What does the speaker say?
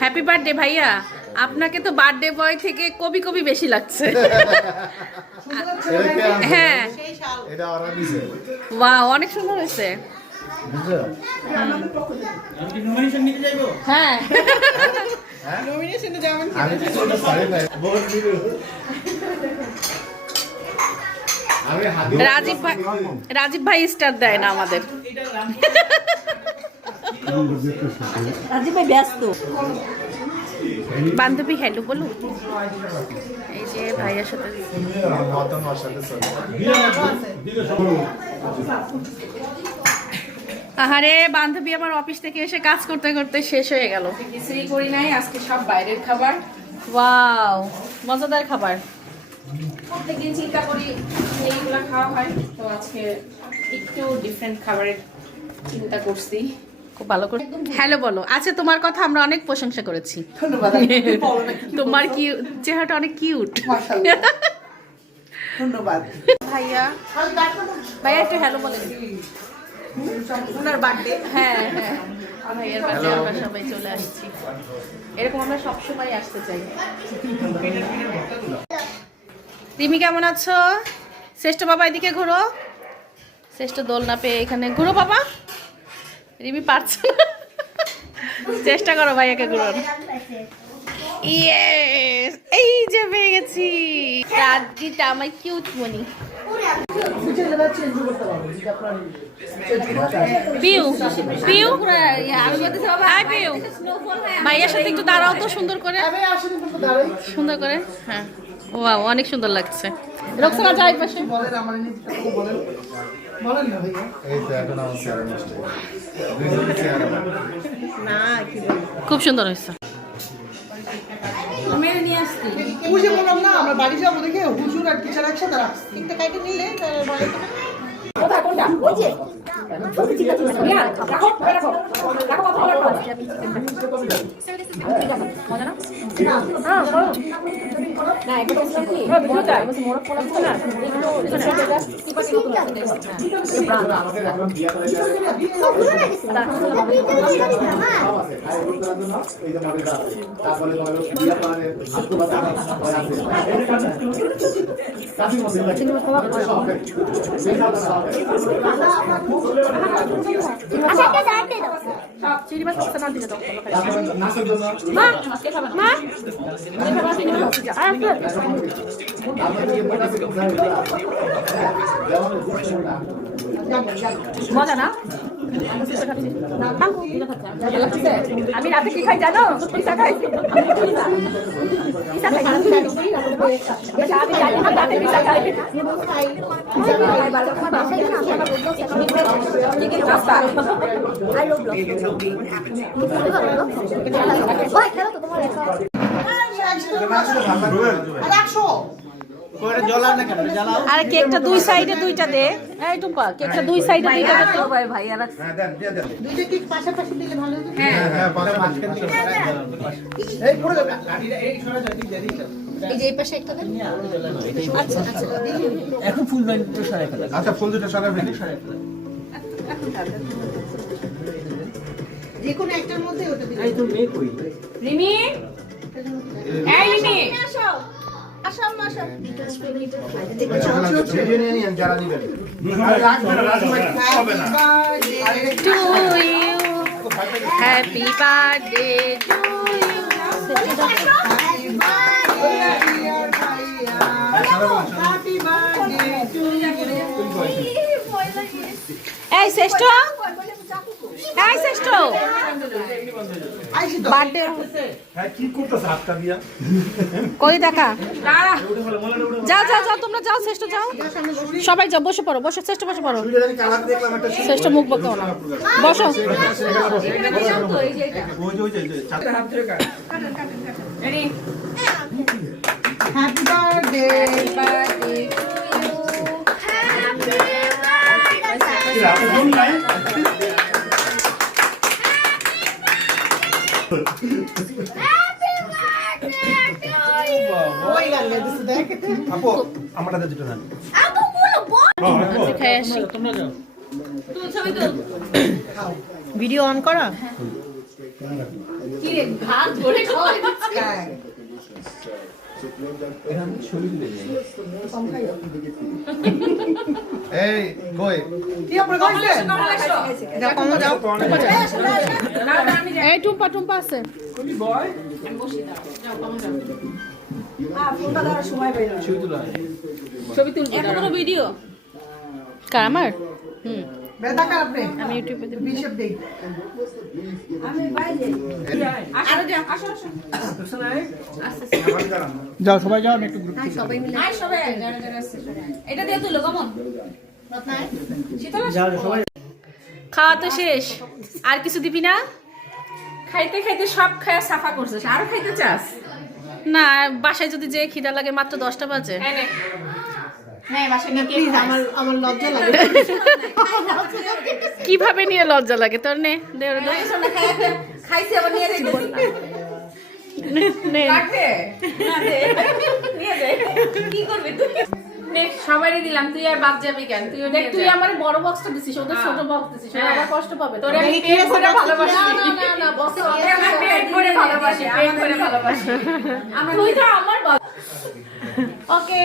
Happy birthday ভাইয়া। আপনাকে তো বার্থডে বয় থেকে কবি কবি বেশি লাগছে। হ্যাঁ, বাহ, অনেক সুন্দর হয়েছে। হ্যাঁ, রাজীব ভাই স্টার দেয় না আমাদের। রাজীব ভাই ব্যস্ত। বান্ধবী হ্যালো বলো। এই যে ভাইয়ার সাথে আহারে, বান্ধবী আমার অফিস থেকে এসে কাজ করতে করতে শেষ হয়ে গেল। কিছুই করি নাই, আজকে সব বাইরের খাবার। ওয়াও, মজাদার খাবার। প্রত্যেকদিন চিন্তা করি এইগুলো খাওয়া হয়, তো আজকে একটু ডিফারেন্ট খাবারের চিন্তা করছি। খুব ভালো করে হ্যালো বলো। আচ্ছা, তোমার কথা আমরা অনেক প্রশংসা করেছি। ধন্যবাদ। তোমার কি চেহারাটা অনেক কিউট। ধন্যবাদ ভাইয়া, ভাইয়া একটু হ্যালো বলেন। ওনার বার্থডে। হ্যাঁ হ্যাঁ, ভাইয়ার বার্থডে আমরা সবাই চলে আসছি। এরকম আমরা সবসময় আসতে চাই। রিমি কেমন আছো? শ্রেষ্ঠ বাবা এদিকে ঘুরো। শ্রেষ্ঠ দোলনা পেয়ে এখানে ঘুরো বাবা। রিমি পারছে না, চেষ্টা করো ভাইয়াকে ঘুরোন। ইয়েস, এই যে পেয়ে গেছি। রাজিটা আমার কিউট মনি। পিউ পিউ, হাই পিউ, ভাইয়ার সাথে একটু দাঁড়াও তো সুন্দর করে, সুন্দর করে। হ্যাঁ, ওয়াও, অনেক সুন্দর লাগছে। রক্সনা যাই পাশে। বলেন আমার বলেন বলেন না ভাইয়া। এই তো এখন আমার চেহারা নষ্ট দুইজনের চেহারা না কি খুব সুন্দর হয়েছে। বুঝে বললাম না, আমরা বাড়ি যাবো দেখে হুজুর আর টিচার একসাথে রাখছি। একটা কাইটে নিলে কোথায় কোনটা? ওই যে মজা না? আমি রাতে কি খাই জানো? পিঠা খাই। আরে কেকটা দুই সাইডে দুইটা দে। এই টুম্পা, কেকটা দুই সাইডে দুইটা দে তো ভাই। ভাইয়া রাখছে। হ্যাঁ, দেন দিয়ে দেন। দুইটা কেক পাশাপাশি দিলে ভালো হতো। হ্যাঁ হ্যাঁ, মাঝখানে এই পড়ে যাবে গাড়িটা এই সরা যাবে দিয়ে দিই। এই যে এই পাশে একটা দেন। আচ্ছা আচ্ছা, এখন ফুল দুটো সরাই ফেলা। আচ্ছা, ফুল দুটো সরাই ফেলি। যে কোনো একটার মধ্যে ওটা দিলে। এই তো মেয়ে কই? রিমি, এই রিমি, আচ্ছা, ভিডিও নিয়ে নিন যারা নেবেন। আরে রাখবেন না, রাজু ভাই হবে না। To you, happy birthday to you. এই শ্রেষ্ঠ, এই শ্রেষ্ঠ বার্থডে হ্যাঁ, কি করতেছ হাতটা দিয়া? কই দেখা। যাও যাও যাও, তোমরা যাও, শ্রেষ্ঠ যাও, সবাই যাও, বসে পড়ো, বসে শ্রেষ্ঠ বসে পড়ো। সুবিধা জানি কালার দেখলাম একটা শ্রেষ্ঠ মুখ বকাও না, বসো। ওই যে চারটা হাত ধরে কাট। Happy birthday. ওই গান গাইতেছে দেখ। আপু আমারটা দুটো দেন। খাই আসি। ভিডিও অন করা। কি রে ঘাট ধরে খাওয়াই দিচ্ছে। হ্যাঁ। এই কই কি আপনার খাইছে? যাও কমো যাও। এই টুম্পা টুম্পা আছে ছবি তুলবো এখন কোনো ভিডিও কার আমার বেদা কার আপনি? আমি ইউটিউবে দেব। বিশেপ দেই। আসো যাও আসো আসো যাও সবাই যাও আমি একটু গ্রুপ আয় সবাই আয়, যারা যারা আসছে সবাই আয়। এটা দিয়ে তুলো কেমন শীতল আসো? খাওয়া তো শেষ আর কিছু দিবি না খাইতে খাইতে সব খায় সাফা করছিস আর খাইতে চাস না বাসায় যদি যে খিদা লাগে মাত্র 10টা বাজে হ্যাঁ বাসায় নিয়ে প্লিজ আমার লজ্জা লাগে। কিভাবে নিয়ে লজ্জা লাগে তোর নে দে ওরে দে খাইছি আবার নিয়ে যাই নে কাটবে না দে নিয়ে যাই কি করবি তুই নে সবারই দিলাম তুই আর বাদ যাবি কেন তুই দেখ তুই আমার বড় বক্সটা দিছিস ওদের ছোট বক্স দিছিস ওরা আবার কষ্ট পাবে তোরে আমি পেট ভরে ভালোবাসি না না না বক্স আমি পেট ভরে ভালোবাসি পেট ভরে ভালোবাসি তুই তো আমার ওকে